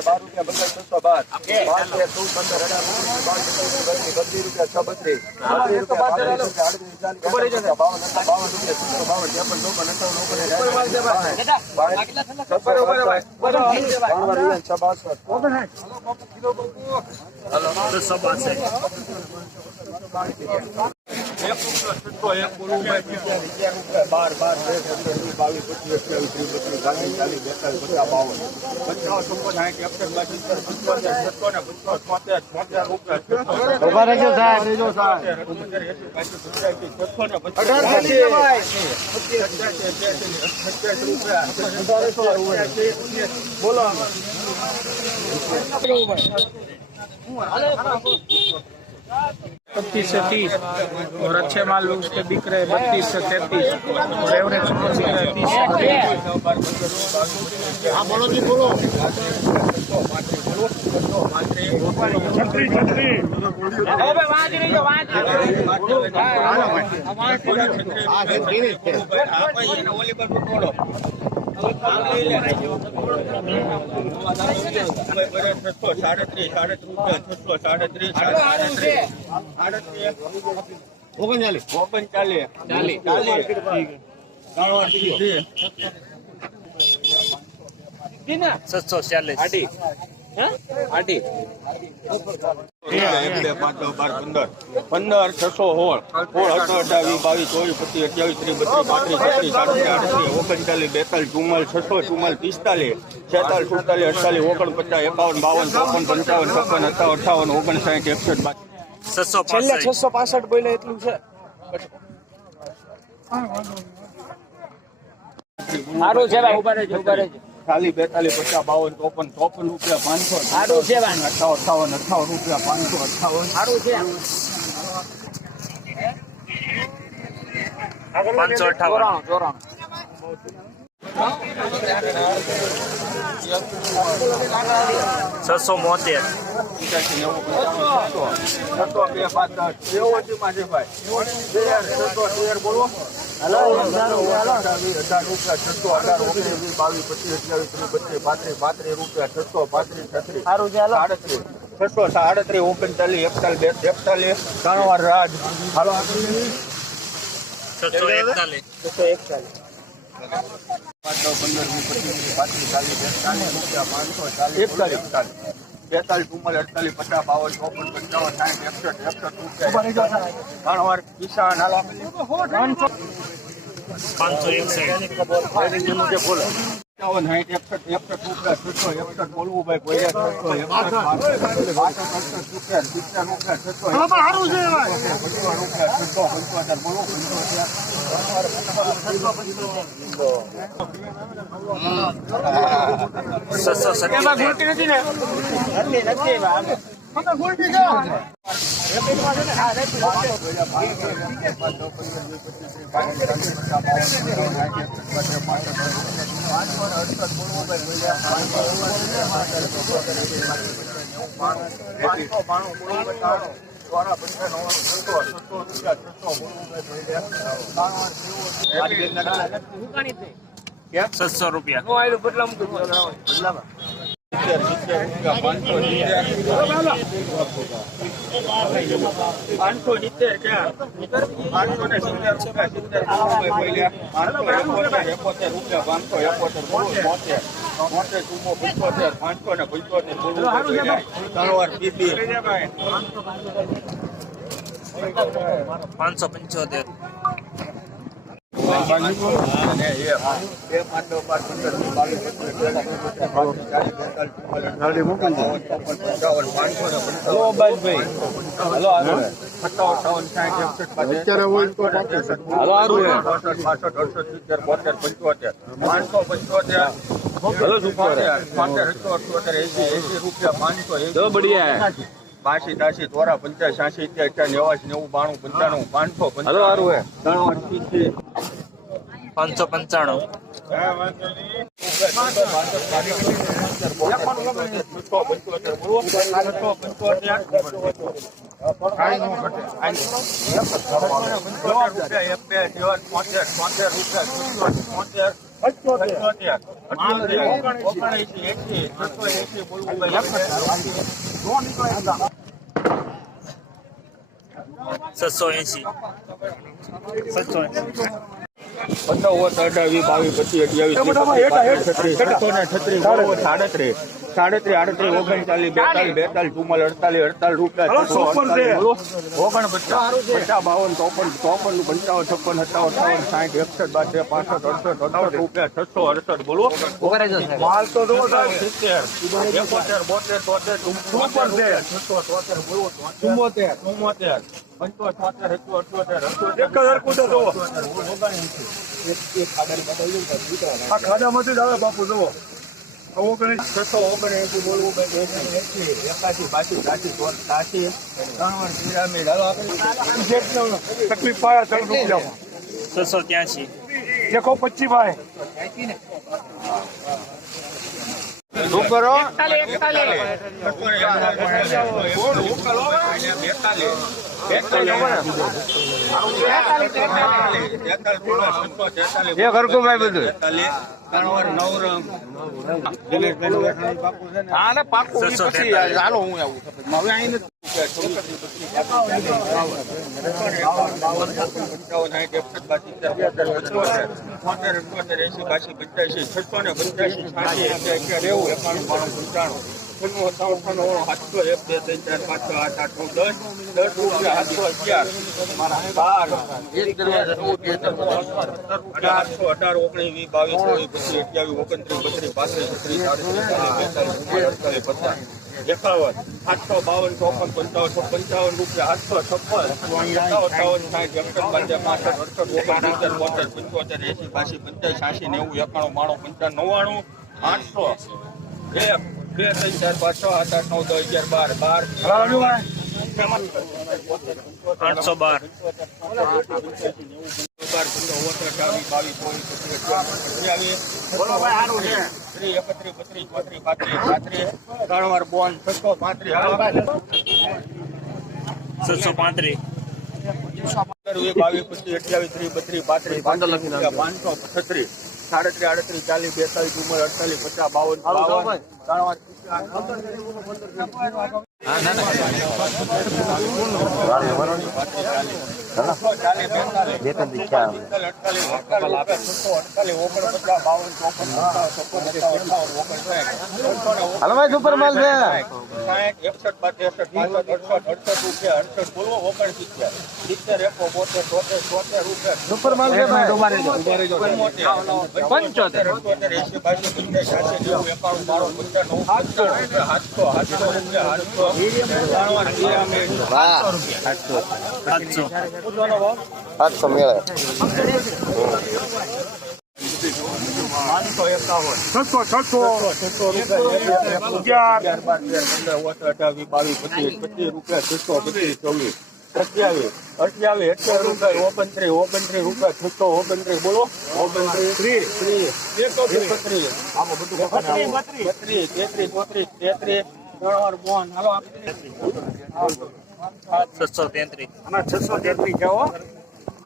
બાર રૂપિયા બંગાળ છસો બાર બાર તેર ચૌદ પંદર અઢાર ઓગણીસ બાર બત્રીસ રૂપિયા છ બત્રીસ બત્રીસ રૂપિયા એકત્રીસ બાવન બાવન રૂપિયા છસો બાવન ત્રેપન ચોપન અઠાવન ઓગણ છ બાસઠ બાર બાર તેર પંદર વીસ બાવીસ પચીસ અઠ્યાવીસ ત્રીસ રૂપિયા. બોલો पच्चीस से तीस और अच्छे माल उसके बिक रहे बत्तीस से तैतीस और एवरेज बिक रहे तीस से સાડત્રીસ સાડત્રીસ સાડત્રીસ સાડત્રીસ ઓગણચાલીસ ઓગણચાલીસ ચાલીસ છસો ચાલીસ પંદર. છસો સોળ. સોળ અઢાર અઢાવીસ બાવીસ ચોવીસ પચીસ અઠ્યાવીસ ત્રીસ બત્રીસ પાંત્રીસ છત્રીસ સાડત્રીસ આડત્રીસ ઓગણચાલીસ બેતાલીસ ચુમ્માલીસ છસો ચુમ્માલીસ પિસ્તાલીસ છેતાલીસ સુડતાલીસ અડતાલીસ ઓગણપચાસ એકાવન બાવન ચોપન પંચાવન છપ્પન અઠાવન અઠાવન ઓગણસાઠ એકસઠ બાસઠ છસો છેલ્લે છસો પાસઠ બોલે એટલું છે. સારું છે ભાઈ ઊભા રહેજો ઊભા રહેજો. ખાલી બેતાલીસ પચાસ બાવન ચોપન ચોપન રૂપિયા પાંચસો સારું છે અઠાવન અઠાવન અઠાવન રૂપિયા પાંચસો અઠાવન. સારું છે. પાંચસો અઠાવન. છસો મોતેર. છસો બે પાંચ દસ એવો છે માજે ભાઈ. છસો તેર બોલો. છસો પચીસ સાડત્રીસ. ઓગણચાલીસ એકતાલીસ એકતાલીસ ત્રણ વાર રાજ. હાલો છસો એકતાલીસ છસો એકચાલીસ પાંચ પંદર વીસ પચીસ પાંત્રીસ ચાલીસ બેતાલીસ રૂપિયા પાંચસો ચાલીસ એકતાલીસ એકતાલીસ. બેતાલીસ ઉંમર અડતાલીસ પચાસ બાવન ચોપન પંચાવન સાઠ એકસઠ એકસઠ રૂપિયા ત્રણ વાર કિસાન હાલો પાંચસો એકસઠ. બોલો પંચોતેર છસો સત્યોતેર નથી ને નથી નથી હું આવેલું મૂકું પાંચસો સિત્તેર ક્યાં પાંચસો ને સિત્તેર રૂપિયા સિત્તેર રૂપિયા પાંચસો એકોતેર રૂપિયા પાંચસો બોતેર ચુમ્મો પંચોતેર પાંચસો ને પંચોતેર ત્રણ વાર બીબી પાંચસો પંચોતેર પાંચસો પંચોતેર. રૂપિયા બાસી તાસી ધોરા પંચાસ સાસી અઠ્યા નેવાસી નેવું બાણું પંચાણું પાંચસો પંચાણું પાંચસો પંચાણું રૂપિયા ઓગણએંસી, એંસી, છસો એંસી, પંદર અઢાવી બાવીસ પચીસ અઠ્યાવીસ ત્રીસ, છત્રીસ છત્રીસ સાડત્રીસ સાડત્રીસ આડત્રીસ ઓગણચાલીસ બેતાલીસ બેતાલીસ ચુમ્માલ અડતાલીસ અડતાલીસ રૂપિયા અડતાલીસ. બોલો પચાસ બાવન ચોપન ચોપન પંચાવન છપ્પન સત્તાવન અઠાવન સાઠ એકસઠ બાસઠ પાસઠ અડસઠ અડસઠ રૂપિયા છસો અડસઠ બોલો. માલ તો સિત્તેર. એકોતેર બોતેર તોતેર છસો તોતેર બોલો. ચુમ્મોતેર ચુમ્મોતેર પંચોતેર આ ખાડામાંથી જ આવે બાપુ જુઓ. નહીં છસો ઓગણએંસી બોલવું એકાસી બાસી ત્રાસી ચોર ત્રાસી ત્રણ પિરામિડ. હાલો આપણે તકલીફ પાયા ચાલો રૂકી જાઓ છસો ત્યાંસી દેખો પચી ભાઈ. શું કરો? એક ભાઈ બધું આને પાકું ઈ છસો તેતાલીસ. હાલો હું આવું હવે અહીં નથી સાતસો એક બે ત્રણ ચાર પાંચ છ આઠ આઠ નવ દસ દસ રૂપિયા સાતસો અગિયાર. બાર. અઢાર ઓગણીસ વીસ બાવીસ ચોવીસ પચીસ અઠ્યાવીસ ઓગણત્રીસ બત્રીસ પાંત્રીસ બેતાલીસ પચાસ એકાવન આઠસો બાવન ચોપન પંચાવન પંચાવન રૂપિયા આઠસો છપ્પન સત્તાવન અઠાવન સાઠ એકસઠ બાસઠ પાસઠ અડસઠ ઓગણસિત્તેર બોતેર પંચોતેર એસી બાસી પંચાસ છ્યાસી નેવું એકાણું બાણું પંચાવન નવ્વાણું આઠસો એક બે ત્રણ ચાર પાંચ છ આઠ આઠ નવ દસ અગિયાર બાર. બાર આઠસો બાર ત્રણ વાર બોન છસો પાંત્રીસ છસો પાંત્રીસ બાવીસ પચીસ અઠ્યાવીસ ત્રીસ બત્રીસ પાંત્રીસ પાંચસો છત્રીસ સાડત્રીસ આડત્રીસ ચાલીસ બેતાલીસ ઉંમર અડતાલીસ પચાસ બાવન બાવન. ત્રણ વાર હલવાઈ સુપર માલ છે એકસઠ બાર ત્રેસઠ પાંસઠ અડસઠ અડસઠ રૂપિયા અડસઠ બોલવો ઓગણ સિત્તેર સિત્તેર એકો બોતેર તોતેર તોતેર રૂપિયા સુપર માલ છે પંચોતેર અઠ્યોતેર એસી બાસી પંચાસ છ્યાસી નેવું એકાણું બાણું પંચાણું સાતસો રૂપિયા પાંચસો મેળે છસો છસો અગિયાર બાર તેર પંદર ઓછ અઠાવીસ બાવીસ પચીસ પચીસ રૂપિયા છસો પચીસ ચોવીસ સત્યાવીસ અઠ્યાવીસ અઠ્યાવીસ રૂપિયા ઓગણત્રીસ ઓગણત્રીસ રૂપિયા છસો. ઓગણત્રીસ બોલો ઓગણત્રીસ ત્રીસ ત્રીસ એકત્રીસ આમાં બધું બત્રીસ તેત્રીસ ચોત્રીસ તેત્રીસ ત્રણ વાર હાલો આપણે. છસો તેત્રીસ. છસો તેત્રીસ જાઓ.